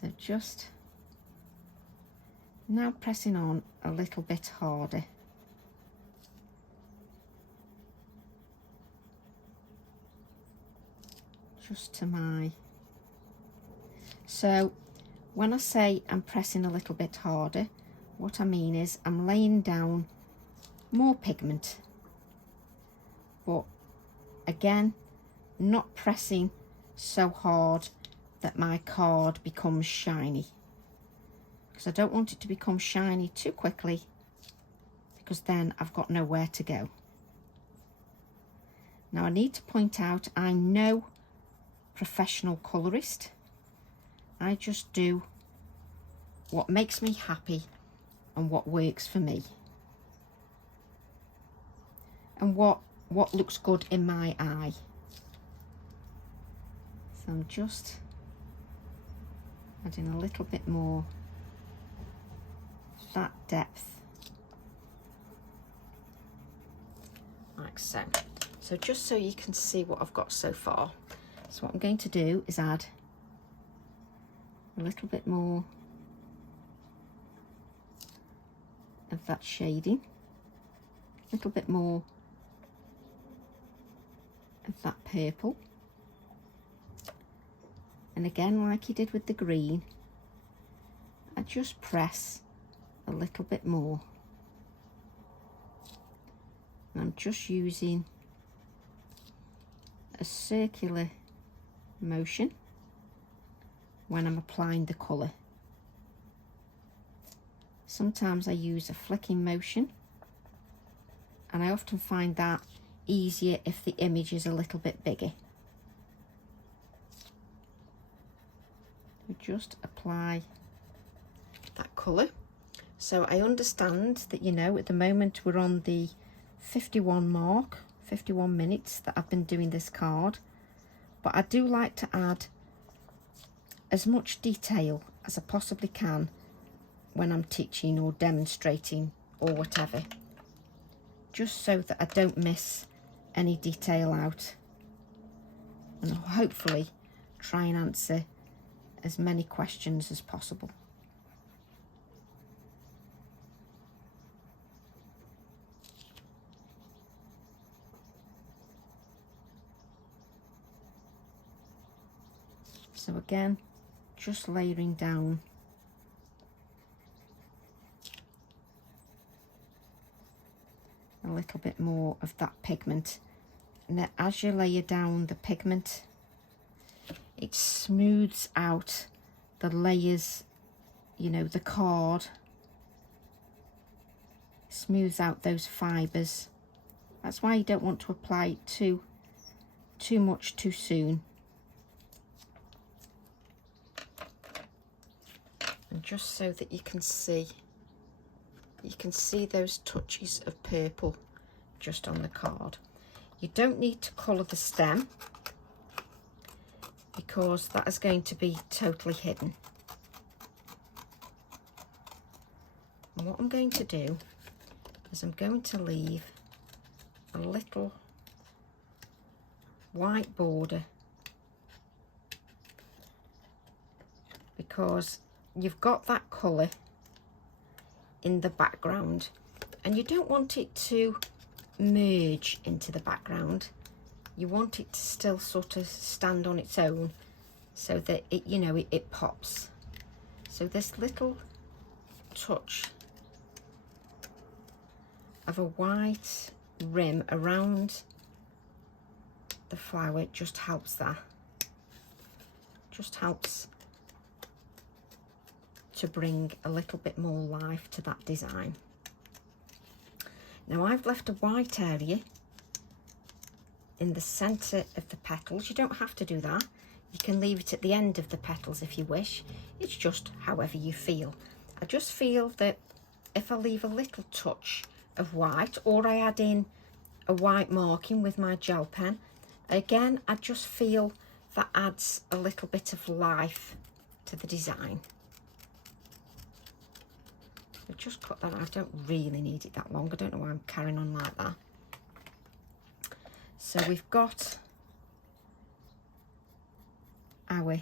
So just Now pressing on a little bit harder. Just to my... So when I say I'm pressing a little bit harder, what I mean is I'm laying down more pigment, but again, not pressing so hard that my card becomes shiny, because I don't want it to become shiny too quickly, because then I've got nowhere to go. Now I need to point out, I'm no professional colorist. I just do what makes me happy and what works for me, and what looks good in my eye. So I'm just adding a little bit more that depth, like so. So just so you can see what I've got so far, so what I'm going to do is add a little bit more of that shading, a little bit more of that purple, and again, like you did with the green, I just press a little bit more. And I'm just using a circular motion when I'm applying the colour. Sometimes I use a flicking motion, and I often find that easier if the image is a little bit bigger. So just apply that colour. So I understand that, you know, at the moment we're on the 51 mark, 51 minutes that I've been doing this card, but I do like to add as much detail as I possibly can when I'm teaching or demonstrating or whatever, just so that I don't miss any detail out, and hopefully try and answer as many questions as possible. So again, just layering down a little bit more of that pigment, and then as you layer down the pigment, it smooths out the layers, you know, the card smooths out those fibres. That's why you don't want to apply it too much too soon. And just so that you can see those touches of purple just on the card. You don't need to colour the stem, because that is going to be totally hidden. And what I'm going to do is I'm going to leave a little white border, because you've got that colour in the background and you don't want it to merge into the background. You want it to still sort of stand on its own, so that it, you know, it pops. So this little touch of a white rim around the flower just helps that. Just helps to bring a little bit more life to that design. Now I've left a white area in the centre of the petals. You don't have to do that. You can leave it at the end of the petals if you wish. It's just however you feel. I just feel that if I leave a little touch of white, or I add in a white marking with my gel pen, again, I just feel that adds a little bit of life to the design. So just cut that out. I don't really need it that long. I don't know why I'm carrying on like that. So we've got our,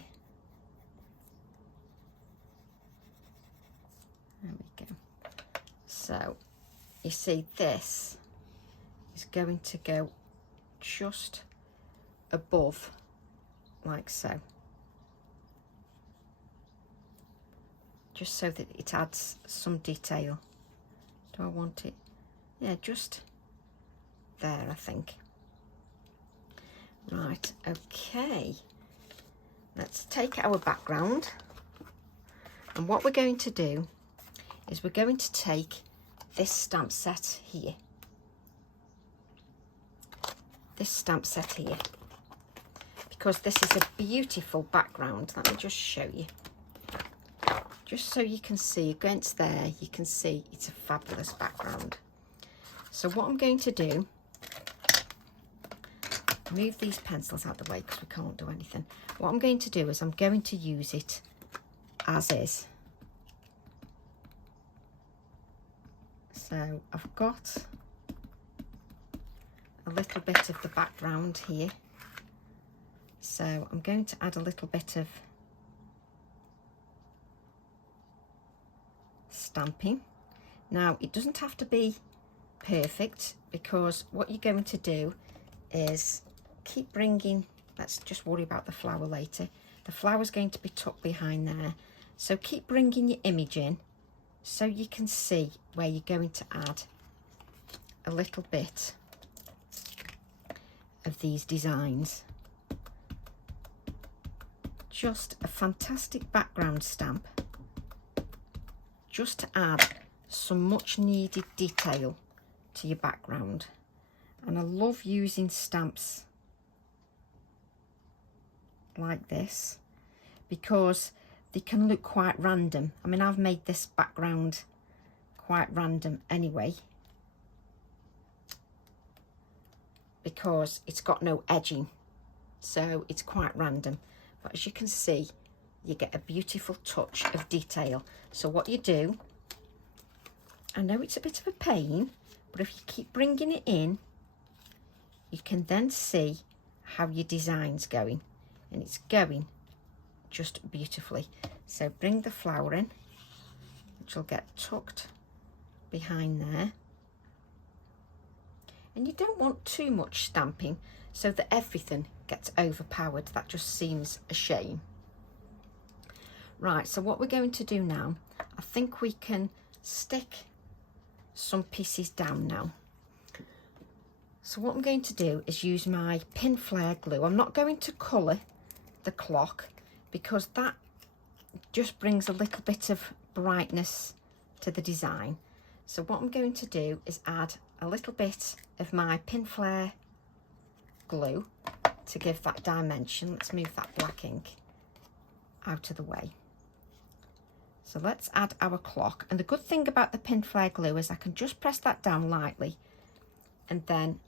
there we So you see this is going to go just above, like so, just so that it adds some detail. Do I want it? Yeah, just there, I think. Right, okay. Let's take our background, and what we're going to do is we're going to take this stamp set here. This stamp set here, because this is a beautiful background. Let me just show you, just so you can see against there, you can see it's a fabulous background. So what I'm going to do, move these pencils out of the way because we can't do anything. What I'm going to do is I'm going to use it as is. So I've got a little bit of the background here, so I'm going to add a little bit of stamping. Now it doesn't have to be perfect, because what you're going to do is keep bringing, let's just worry about the flower later. The flower's going to be tucked behind there, so keep bringing your image in so you can see where you're going to add a little bit of these designs. Just a fantastic background stamp, just to add some much needed detail to your background. And I love using stamps like this because they can look quite random. I mean, I've made this background quite random anyway, because it's got no edging, so it's quite random. But as you can see, you get a beautiful touch of detail. So what you do, I know it's a bit of a pain, but if you keep bringing it in, you can then see how your design's going, and it's going just beautifully. So bring the flower in, which will get tucked behind there. And you don't want too much stamping so that everything gets overpowered. That just seems a shame. Right, so what we're going to do now, I think we can stick some pieces down now. So what I'm going to do is use my pin flare glue. I'm not going to colour the clock because that just brings a little bit of brightness to the design. So what I'm going to do is add a little bit of my pin flare glue to give that dimension. Let's move that black ink out of the way. So let's add our clock, and the good thing about the pin flare glue is I can just press that down lightly and then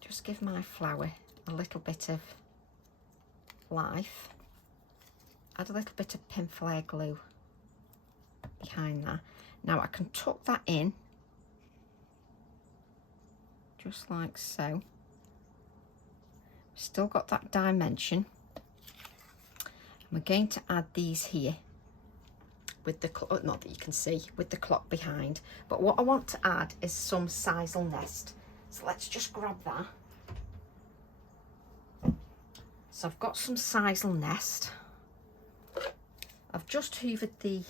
just give my flower a little bit of life. Add a little bit of pin flare glue behind that. Now I can tuck that in just like so. Still got that dimension. We're going to add these here with the clock, not that you can see, with the clock behind. But what I want to add is some sisal nest. So let's just grab that. So I've got some sisal nest. I've just hoovered the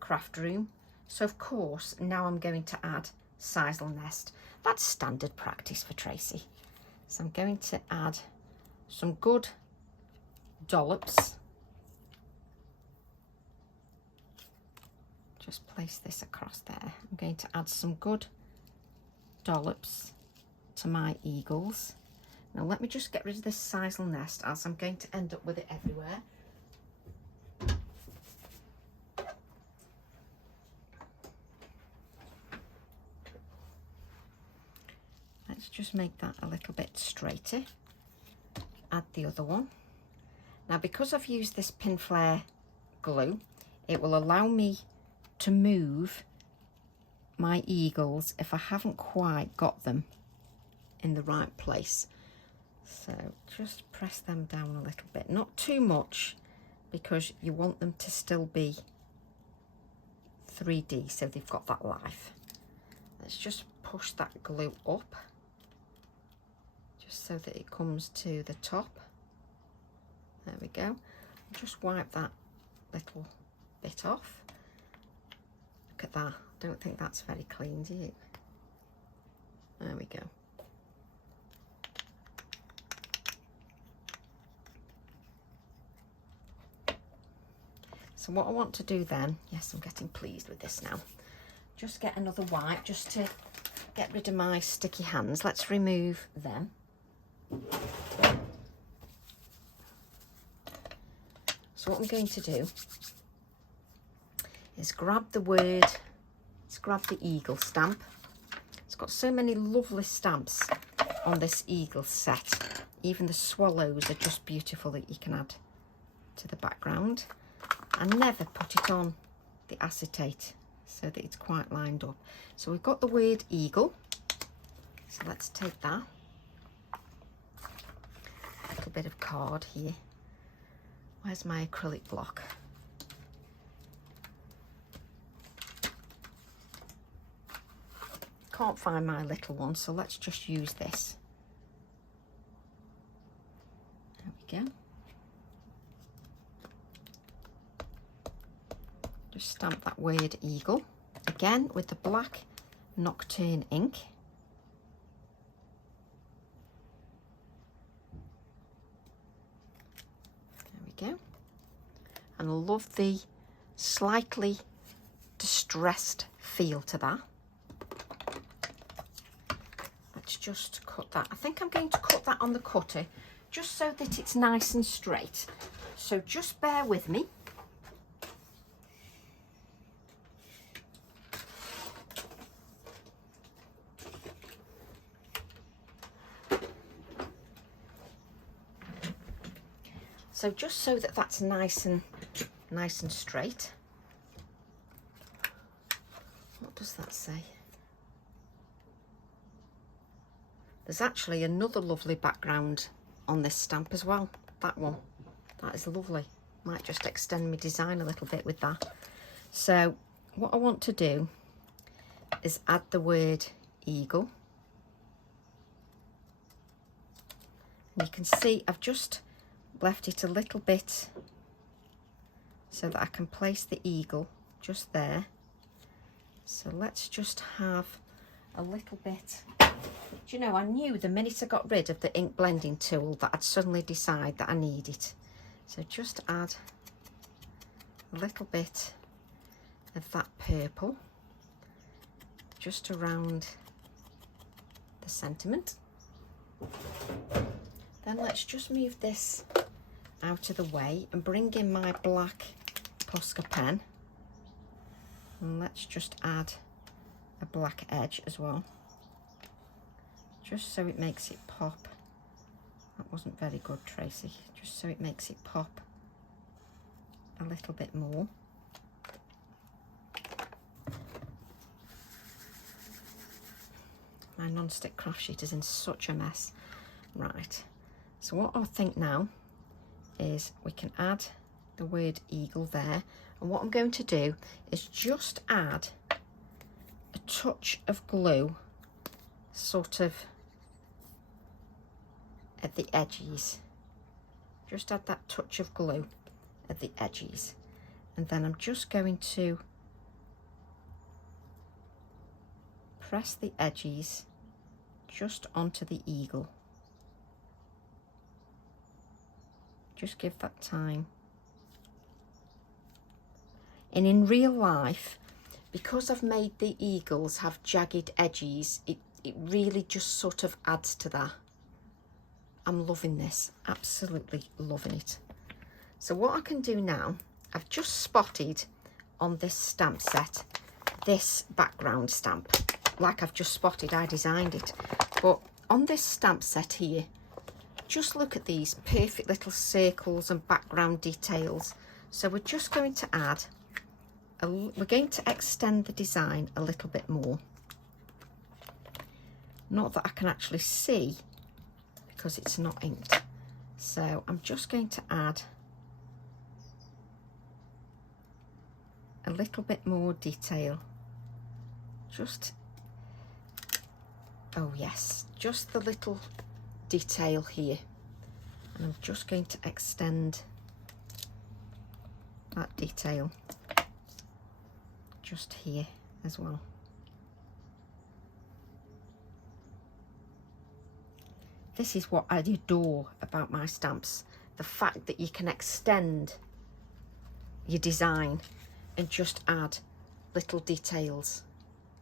craft room. So of course, now I'm going to add sisal nest. That's standard practice for Tracy. So I'm going to add some good dollops. Just place this across there. I'm going to add some good dollops to my eagles. Now let me just get rid of this sisal nest, as I'm going to end up with it everywhere. Let's just make that a little bit straighter. Add the other one. Now because I've used this pin flare glue, it will allow me to move my eagles if I haven't quite got them in the right place. So just press them down a little bit, not too much, because you want them to still be 3D, so they've got that life. Let's just push that glue up, just so that it comes to the top. There we go. Just wipe that little bit off. Look at that. Don't think that's very clean, do you? There we go. So what I want to do then, yes, I'm getting pleased with this now. Just get another wipe just to get rid of my sticky hands. Let's remove them. So what I'm going to do is grab the eagle stamp. It's got so many lovely stamps on this eagle set. Even the swallows are just beautiful that you can add to the background. I never put it on the acetate so that it's quite lined up. So we've got the word eagle. So let's take that. A little bit of card here. Where's my acrylic block? Can't find my little one, so let's just use this. There we go. Just stamp that word eagle again with the black Nocturne ink. There we go. And I love the slightly distressed feel to that. Let's just cut that. I think I'm going to cut that on the cutter just so that it's nice and straight. So just bear with me. So just so that that's nice and straight. What does that say? There's actually another lovely background on this stamp as well. That one. That is lovely. Might just extend my design a little bit with that. So what I want to do is add the word eagle. And you can see I've just left it a little bit so that I can place the eagle just there. So let's just have a little bit. Do you know, I knew the minute I got rid of the ink blending tool that I'd suddenly decide that I need it. So just add a little bit of that purple just around the sentiment. Then let's just move this out of the way and bring in my black Posca pen, and let's just add a black edge as well, just so it makes it pop. That wasn't very good, Tracy. Just so it makes it pop a little bit more. My non-stick craft sheet is in such a mess. Right, so what I think now is we can add the word eagle there, and what I'm going to do is just add a touch of glue sort of at the edges. Just add that touch of glue at the edges, and then I'm just going to press the edges just onto the eagle. Just give that time. And in real life, because I've made the eagles have jagged edges, it really just sort of adds to that. I'm loving this, absolutely loving it. So what I can do now, I've just spotted on this stamp set, this background stamp. Like I've just spotted, I designed it. But on this stamp set here, just look at these perfect little circles and background details. So we're just going to add, we're going to extend the design a little bit more. Not that I can actually see because it's not inked. So I'm just going to add a little bit more detail. Just oh yes, just the little detail here. And I'm just going to extend that detail just here as well. This is what I adore about my stamps, the fact that you can extend your design and just add little details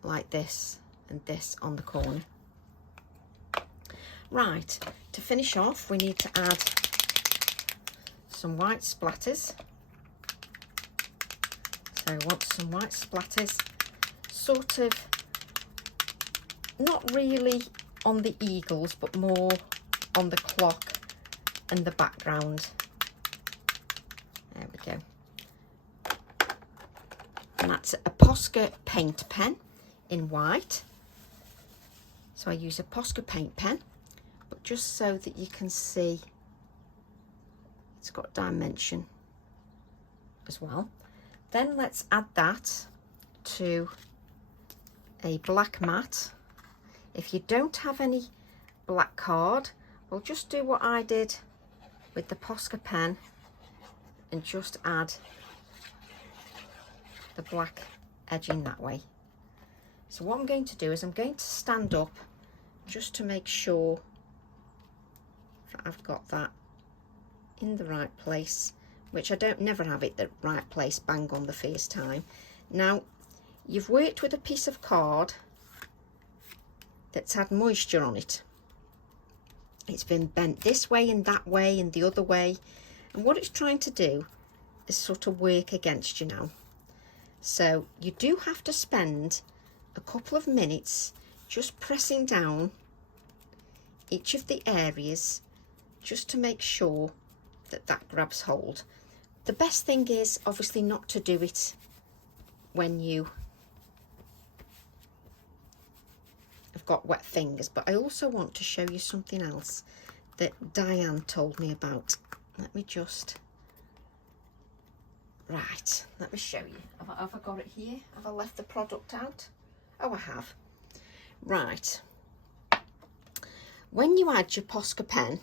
like this and this on the corner. Right, to finish off we need to add some white splatters. So I want some white splatters, sort of not really on the eagles but more on the clock and the background. There we go. And that's a Posca paint pen in white. So I use a Posca paint pen, but just so that you can see it's got dimension as well. Then let's add that to a black mat. If you don't have any black card, we'll just do what I did with the Posca pen and just add the black edging that way. So what I'm going to do is I'm going to stand up just to make sure that I've got that in the right place, which I don't never have it the right place bang on the first time. Now you've worked with a piece of card that's had moisture on it. It's been bent this way and that way and the other way, and what it's trying to do is sort of work against you now. So you do have to spend a couple of minutes just pressing down each of the areas just to make sure that that grabs hold. The best thing is obviously not to do it when you have got wet fingers, but I also want to show you something else that Diane told me about. Let me just, right, let me show you. Have I got it here? Have I left the product out? Oh, I have. Right. When you add your Posca pen,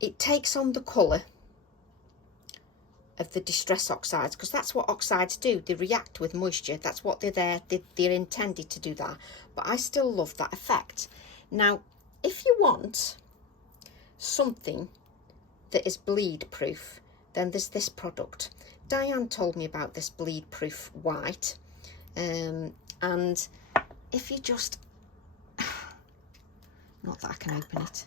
it takes on the colour of the distress oxides, because that's what oxides do. They react with moisture. That's what they're there. They're intended to do that. But I still love that effect. Now, if you want something that is bleed proof, then there's this product. Diane told me about this bleed proof white, and if you just, not that I can open it,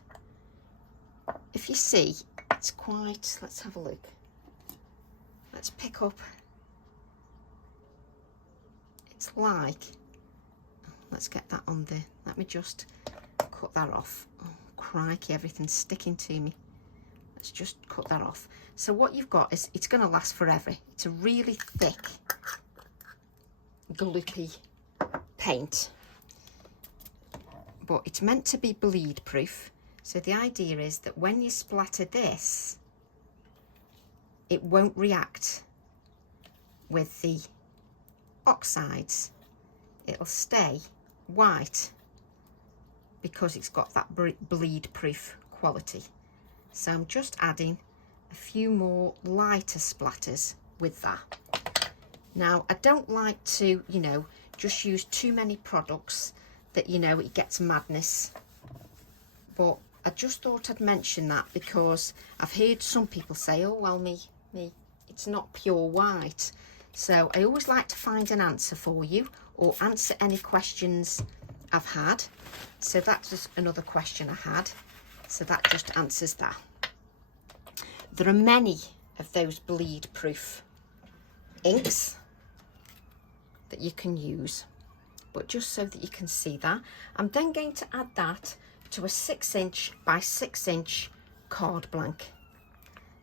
if you see, it's quite, let's have a look. Let's pick up, it's like, let's get that on there. Let me just cut that off. Oh, crikey, everything's sticking to me. Let's just cut that off. So what you've got is, it's going to last forever. It's a really thick, gloopy paint, but it's meant to be bleed proof. So the idea is that when you splatter this, it won't react with the oxides. It'll stay white because it's got that bleed proof quality. So I'm just adding a few more lighter splatters with that. Now I don't like to, you know, just use too many products that, you know, it gets madness, but I just thought I'd mention that because I've heard some people say, oh well, me it's not pure white. So I always like to find an answer for you, or answer any questions I've had. So that's just another question I had, so that just answers that. There are many of those bleed proof inks that you can use, but just so that you can see that, I'm then going to add that to a 6" by 6" card blank.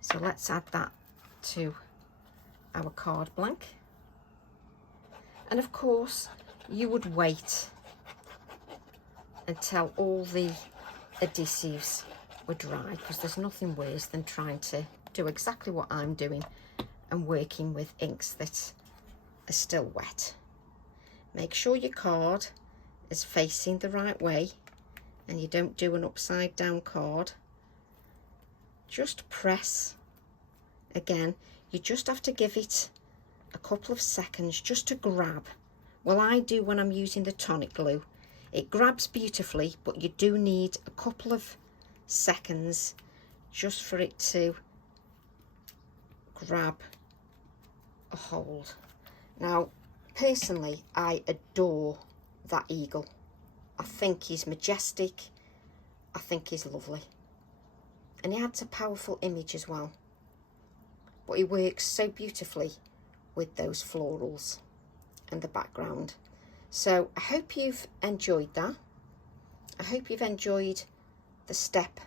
So let's add that to our card blank. And of course you would wait until all the adhesives were dry, because there's nothing worse than trying to do exactly what I'm doing and working with inks that are still wet. Make sure your card is facing the right way and you don't do an upside down card, just press again. You just have to give it a couple of seconds just to grab. Well, I do when I'm using the tonic glue. It grabs beautifully, but you do need a couple of seconds just for it to grab a hold. Now, personally, I adore that eagle. I think he's majestic. I think he's lovely. And he adds a powerful image as well. But he works so beautifully with those florals and the background. So I hope you've enjoyed that. I hope you've enjoyed the step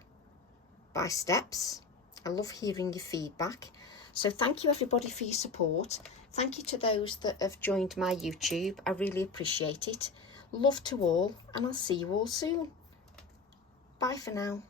by steps. I love hearing your feedback. So thank you everybody for your support. Thank you to those that have joined my YouTube. I really appreciate it. Love to all, and I'll see you all soon. Bye for now.